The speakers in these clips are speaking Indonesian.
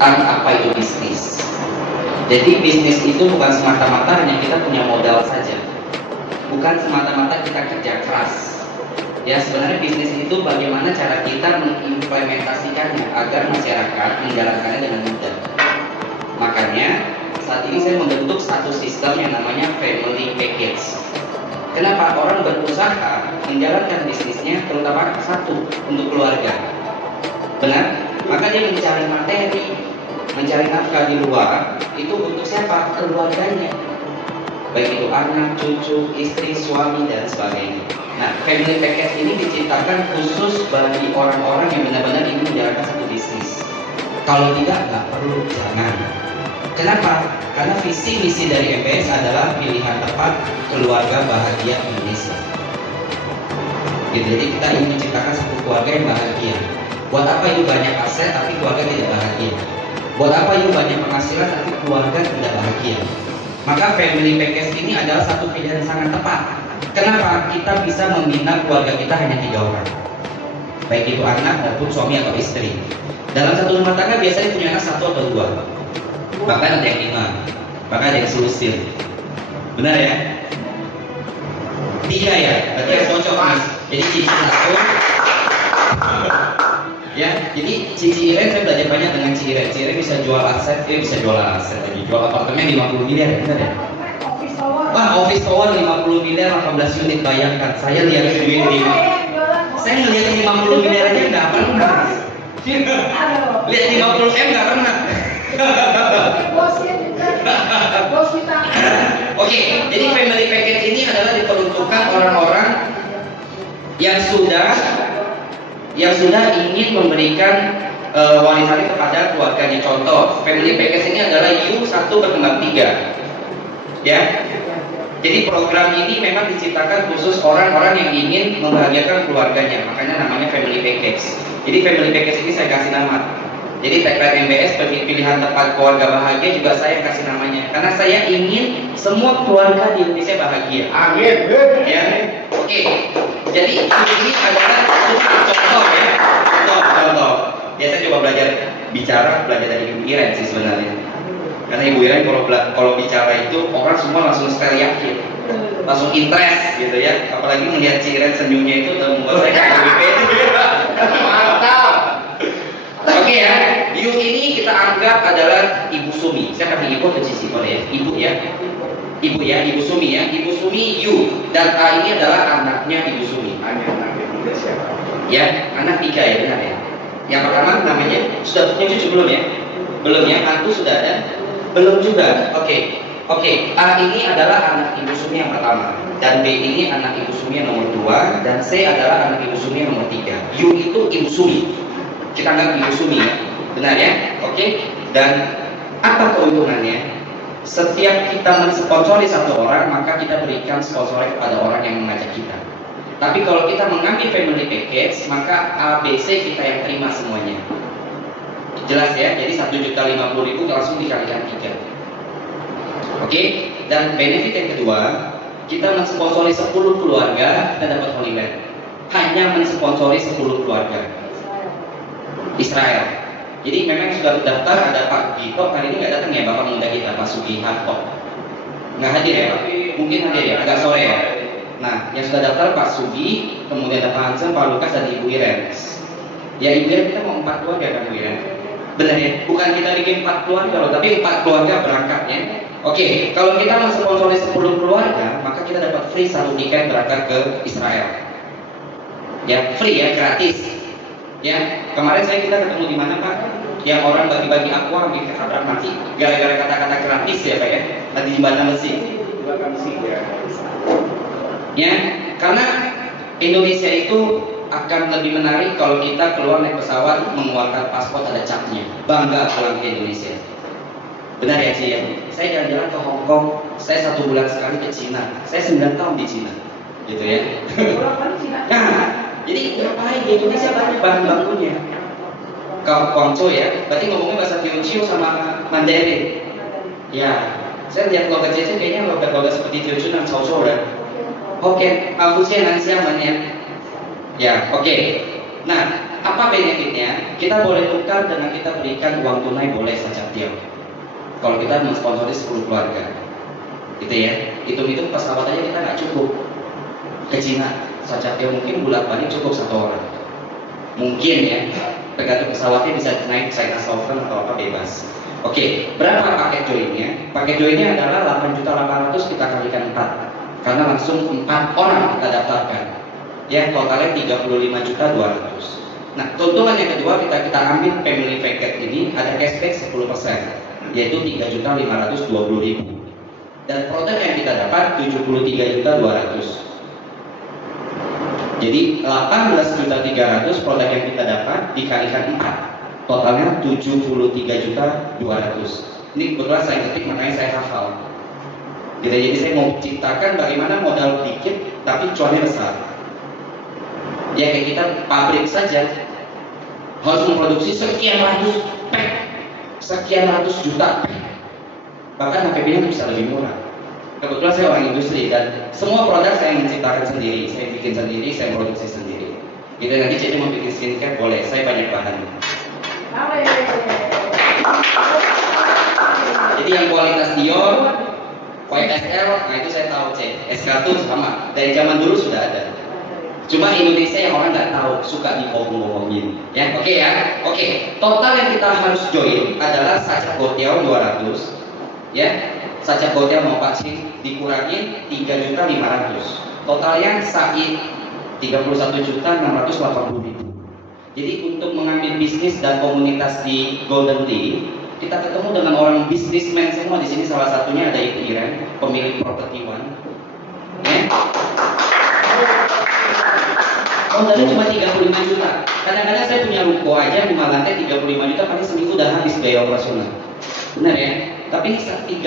apa itu bisnis. Jadi bisnis itu bukan semata-mata hanya kita punya modal saja, bukan semata-mata kita kerja keras. Ya, sebenarnya bisnis itu bagaimana cara kita mengimplementasikannya agar masyarakat menjalankannya dengan mudah. Makanya saat ini saya membentuk satu sistem yang namanya family package. Kenapa? Orang berusaha menjalankan bisnisnya terutama satu untuk keluarga. Benar? Maka dia mencari materi, mencari nafkah di luar itu untuk siapa? Keluarganya. Baik itu anak, cucu, istri, suami, dan sebagainya. Nah, family package ini diciptakan khusus bagi orang-orang yang benar-benar ingin menjalankan satu bisnis. Kalau tidak, nggak perlu, jangan. Kenapa? Karena visi misi dari MPS adalah pilihan tepat keluarga bahagia Indonesia. Jadi kita ingin menciptakan satu keluarga yang bahagia. Buat apa itu banyak aset tapi keluarga tidak bahagia? Buat apa itu banyak penghasilan tapi keluarga tidak bahagia? Maka family package ini adalah satu pilihan yang sangat tepat. Kenapa? Kita bisa membina keluarga kita hanya 3 orang, baik itu anak maupun suami atau istri. Dalam satu rumah tangga biasanya punya anak 1 atau 2, bahkan ada yang 5, bahkan ada yang selusin. Benar ya? 3 ya? Berarti yang cocok mas. Jadi cici 1. Ya, jadi Cici Iren saya belajar banyak dengan Cici Iren. Cici Iren bisa jual aset, dia bisa jual aset lagi, jual apartemen 50 miliar, benar ya? Wah, office tower 50 miliar, 18 unit, bayangkan. Saya lihat duit saya ngelihat 50 miliar aja nggak pernah. Lihat 50 M nggak pernah. Oke, jadi family package ini adalah diperuntukkan orang-orang yang sudah ingin memberikan warisan kepada keluarganya. Contoh, family package ini adalah U1 berkembang 3. Ya. Jadi program ini memang diciptakan khusus orang-orang yang ingin membahagiakan keluarganya. Makanya namanya family package. Jadi family package ini saya kasih nama. Jadi tagline MBS bagi pilihan tepat keluarga bahagia juga saya kasih namanya. Karena saya ingin semua keluarga di Indonesia bahagia. Amin. Ya. Oke. Jadi ini adalah contoh ya. Contoh. Biasa coba belajar dari Ibu Iren sih sebenarnya. Karena Ibu Iren kalau bicara itu orang semua langsung yakin, langsung interest gitu ya. Apalagi melihat Ci Iren senyumnya itu membuat saya kayak lebih pede. Mantap. Oke ya, Yu ini kita anggap adalah Ibu Sumi. Saya kasih ibu ke Cici boleh ya? Ibu ya. Ibu Sumi ya. Ibu Sumi Yu, dan A ini adalah anaknya Ibu Sumi. Anak siapa? Ya, anak 3 ya, benar ya. Yang pertama namanya sudah punya cucu belum ya? Belum ya, mantu sudah ada? Belum juga. Oke. A ini adalah anak Ibu Sumi yang pertama, dan B ini anak Ibu Sumi yang nomor 2, dan C adalah anak Ibu Sumi yang nomor 3. U itu Ibu Sumi. Kita anggap Ibu Sumi ya. Benar ya? Oke. Dan apa keuntungannya? Setiap kita mensponsori satu orang, maka kita berikan sponsori kepada orang yang mengajak kita. Tapi kalau kita mengambil family package, maka A, B, C kita yang terima semuanya. Jelas ya? Jadi 1.050.000 langsung dikalikan 3. Oke? Dan benefit yang kedua, kita mensponsori 10 keluarga, kita dapat Holy Land. Hanya mensponsori 10 keluarga Israel. Jadi memang sudah terdaftar, ada Pak Gito, kali ini nggak datang ya Bapak muda kita, Pak Sugiharto. Nggak hadir ya? Mungkin hadir ya, agak sore ya. Nah, yang sudah daftar Pak Sugi, kemudian ada Pak Hansen, Pak Lukas, dan Ibu Iren. Ya Ibu Iren kita mau 4 keluarga kan Ibu Iren? Benar ya? Bukan kita bikin 4 keluarga loh, tapi 4 keluarga berangkat ya. Oke, kalau kita mensponsori 10 keluarga, maka kita dapat free 1 tiket berangkat ke Israel. Ya, free ya, gratis. Ya, kemarin kita ketemu di mana Pak? Yang orang bagi-bagi aqua hampir ketabrak mati gara-gara kata-kata gratis ya Pak ya? Di jembatan besi. Ya, karena Indonesia itu akan lebih menarik kalau kita keluar naik pesawat mengeluarkan paspor ada capnya. Bangga pulang ke Indonesia. Benar ya Ci ya? Saya jalan-jalan ke Hong Kong, saya 1 bulan sekali ke Cina, saya 9 tahun di Cina, gitu ya. Nah, jadi ngapain di Indonesia banyak bahan bakunya. Kalau Guangzhou ya, berarti ngomongnya bahasa Teochew sama Mandarin. Ya, saya lihat logat Cece kayaknya logat seperti Teochew dan Chaozhou ya. Oke, Fujian Nanxiang ya. Ya, oke. Nah, apa Apa benefitnya? Kita boleh tukar dengan kita berikan uang tunai, boleh sajak tiap. Kalau kita mensponsori 10 keluarga, gitu ya. Hitung-hitung pesawat aja kita nggak cukup ke Cina. Sajak tiap mungkin bulan-balik cukup 1 orang. Mungkin ya, tergantung pesawatnya bisa naik China Southern atau apa bebas. Oke, berapa paket joinnya? Paket joinnya adalah 8.800.000 kita kalikan 4, karena langsung 4 orang kita daftarkan. Ya, totalnya 35.200.000. Nah, keuntungan yang kedua kita ambil family packet ini ada cashback 10%, yaitu 3.520.000. Dan produk yang kita dapat 73.200.000. Jadi 18.300.000 produk yang kita dapat dikalikan 4, totalnya 73.200.000. Ini kebetulan saya ketik, makanya saya hafal. Jadi saya mau ciptakan bagaimana modal dikit tapi cuannya besar. Ya kayak kita pabrik saja harus memproduksi sekian ratus pack, sekian ratus juta pack. Bahkan HPP-nya bisa lebih murah. Kebetulan saya orang industri dan semua produk saya menciptakan sendiri, saya bikin sendiri, saya produksi sendiri. Gitu nanti jadi mau bikin skincare boleh, saya banyak bahan. Jadi yang kualitas Dior, YSL, nah itu saya tahu cek. SK tuh sama, dari zaman dulu sudah ada. Cuma Indonesia yang orang nggak tahu, suka dibohong-bohongin. Ya, oke ya, oke. Total yang kita harus join adalah sajak gotiau 200, ya. Sajak gotiau mau vaksin dikurangin 3.500.000. Totalnya said 31.680.000. Jadi untuk mengambil bisnis dan komunitas di Golden Tea, kita ketemu dengan orang bisnismen semua di sini. Salah satunya ada Ibu Iren, pemilik Property One. Ya. Modalnya cuma 35 juta. Kadang-kadang saya punya ruko aja 5 lantai 35 juta, paling seminggu udah habis biaya operasional. Benar ya? Tapi 35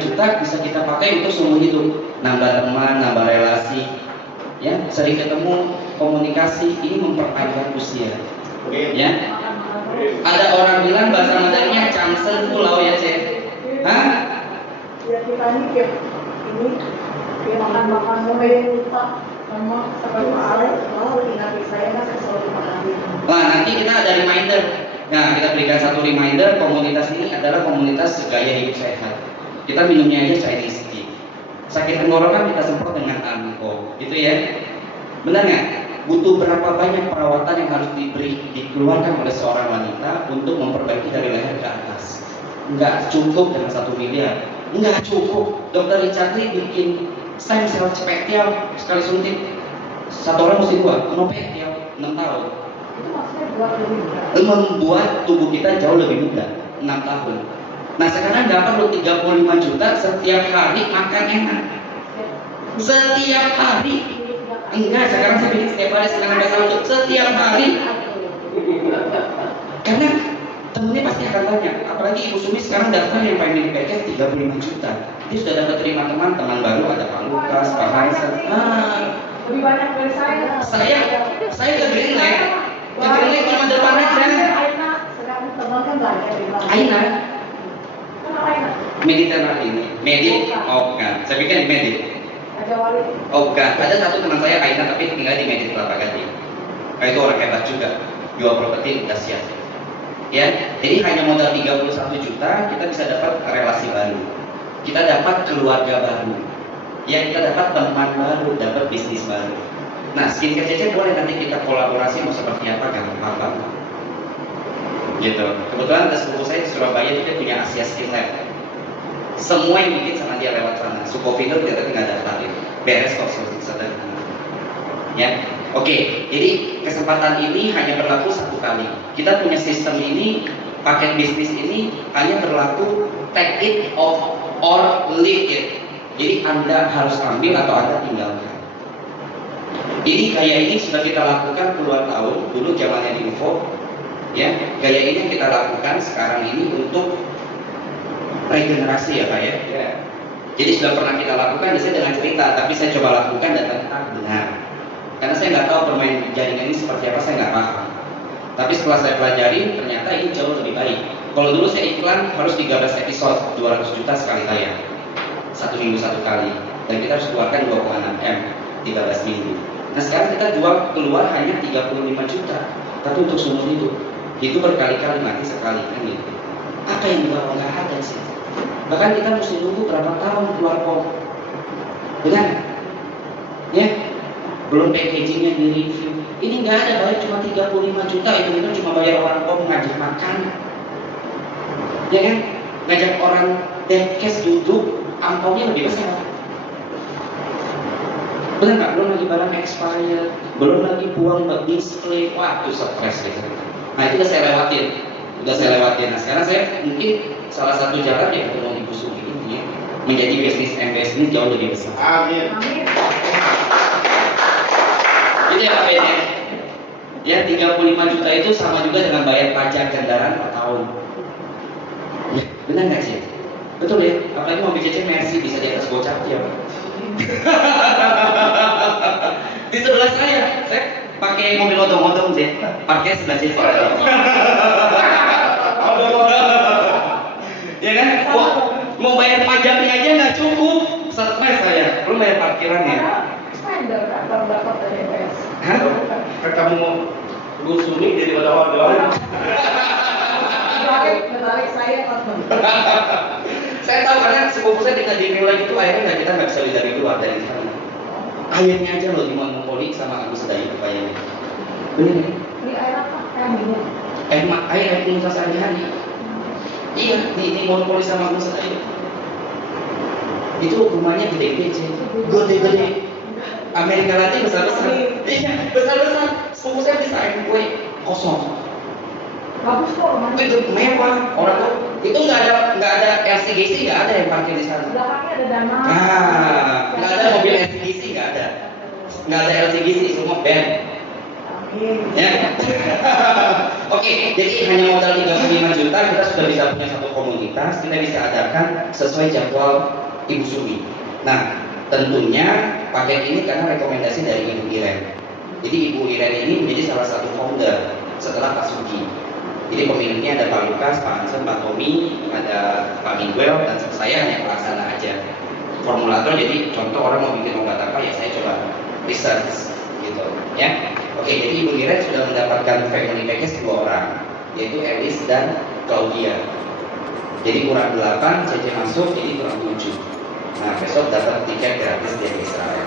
juta bisa kita pakai untuk seumur hidup. Nambah teman, nambah relasi, ya, sering ketemu, komunikasi, ini memperpanjang usia. Ya. Ada orang bilang bahasa Mandarinnya Changsen Pulau ya, Cek. Hah? Ya kita ini kayak ini kayak makan-makan pemerintah sama seperti mau ingat saya mas selalu makan. Nah, nanti kita ada reminder. Nah, kita berikan satu reminder, komunitas ini adalah komunitas gaya hidup sehat. Kita minumnya aja Chinese tea. Sakit tenggorokan kita semprot dengan angko, gitu ya. Benar nggak? Butuh berapa banyak perawatan yang harus dikeluarkan oleh seorang wanita untuk memperbaiki dari leher ke atas? Nggak cukup dengan 1 miliar. Nggak cukup. Dokter Richard Lee bikin stem cell cepetial sekali suntik. 1 orang mesti 2, penopetial 6 tahun. Itu maksudnya buat lebih mudah. Membuat tubuh kita jauh lebih muda, 6 tahun. Nah sekarang dapat lo 35 juta setiap hari makan enak. Setiap hari. Enggak, sekarang saya bikin setiap hari sekarang setiap hari. Karena temennya pasti akan tanya, apalagi Ibu Sumi sekarang daftar yang family package 35 juta. Dia sudah dapat terima teman baru, ada Pak Lukas, Pak Hansen. Lebih banyak dari saya. Saya ke Greenland. Ke Greenland cuma depan aja. Sekarang teman kan banyak di bawah. Aina. Kenapa Aina? Mediterranean ini. Medik? Oh enggak. Saya pikir di Medik. Aja wali. Oh enggak. Ada satu teman saya Aina tapi tinggal di Medik Kelapa Gading. Itu orang hebat juga. Jual properti udah siap. Ya, jadi hanya modal 31 juta kita bisa dapat relasi baru. Kita dapat keluarga baru. Ya, kita dapat teman baru, dapat bisnis baru. Nah, skincare Cece boleh nanti kita kolaborasi mau seperti apa, gampang banget. Gitu. Kebetulan ada sepupu saya di Surabaya, dia punya Asia Skin Lab. Semua yang bikin sama dia lewat sana. Sukovindo dia tapi nggak daftarin. Beres kok sederhana. Ya, oke. Jadi kesempatan ini hanya berlaku 1 kali. Kita punya sistem ini, paket bisnis ini hanya berlaku take it off or leave it. Jadi Anda harus ambil atau Anda tinggalkan. Ini gaya ini sudah kita lakukan puluhan tahun. Dulu zamannya di UFO, ya. Gaya ini yang kita lakukan sekarang ini untuk regenerasi ya Pak ya. Jadi sudah pernah kita lakukan, saya dengan cerita, tapi saya coba lakukan dan ternyata benar. Karena saya nggak tahu permainan jaringan ini seperti apa, saya nggak paham. Tapi setelah saya pelajari, ternyata ini jauh lebih baik. Kalau dulu saya iklan harus 13 episode, 200 juta sekali tayang. 1 minggu 1 kali. Dan kita harus keluarkan 2,6 M, 13 minggu. Nah sekarang kita jual keluar hanya 35 juta. tapi untuk seumur hidup berkali-kali mati sekali kan gitu. Apa yang dibawa nggak ada sih. Bahkan kita mesti nunggu berapa tahun keluar POM, benar? Ya, belum packagingnya di review. Ini nggak ada, bayar cuma 35 juta, itu cuma bayar orang POM ngajak makan, ya kan? Ngajak orang deadcast duduk, angpaunya lebih besar. Benar nggak? Belum lagi barang expired, belum lagi buang display, wah itu stres gitu. Nah itu udah saya lewatin. Nah sekarang saya mungkin salah satu jalan ya ketemu Ibu Sugi ini ya, menjadi bisnis investment jauh lebih besar. Amin. Amin. Itu ya Pak Ben ya. Ya 35 juta itu sama juga dengan bayar pajak kendaraan per tahun. Ya, benar nggak sih? Betul ya. Apalagi mobil CC Mercy bisa di atas gocap ya. Di sebelah saya pakai mobil odong-odong sih, parkir sebelah sini. Ya kan? Mau bayar pajaknya aja nggak cukup, stres saya. Belum bayar parkirannya. Standar kan baru dapat dari PS. Hah? Kan kamu mau lusuni jadi orang. Kebalik saya teman. Saya tahu karena sepupu saya tinggal di New Life itu akhirnya kita nggak bisa lihat dari luar dari sana. Airnya aja loh dimonopoli sama Agus Dayu kayaknya. Bener ya? Ini air apa? Air minum. Air minum sehari-hari. Iya, di monopoli sama Agus Dayu. Itu rumahnya gede-gede, gede-gede. Amerika Latin besar-besar. Iya, besar-besar. Sepupu saya bisa air kue kosong. Bagus kok rumahnya. Itu mewah. Orang tuh itu nggak ada LCGC, nggak ada yang parkir di sana. Belakangnya ada danau. Nggak ada mobil LCGC, nggak ada LCGC, semua band. Amin. Ya. Oke, jadi hanya modal 35 juta kita sudah bisa punya satu komunitas, kita bisa adakan sesuai jadwal Ibu Sugi. Nah, tentunya paket ini karena rekomendasi dari Ibu Iren. Jadi Ibu Iren ini menjadi salah satu founder setelah Pak Sugi. Jadi pemiliknya ada Pak Lukas, Pak Hansen, Pak Tommy, ada Pak Miguel, dan saya hanya pelaksana aja. Formulator, jadi contoh orang mau bikin obat apa ya saya coba research gitu ya. Oke, jadi Ibu Iren sudah mendapatkan family package 2 orang, yaitu Elis dan Claudia. Jadi kurang 8, CC masuk, jadi kurang 7. Nah besok dapat tiket gratis dari Israel.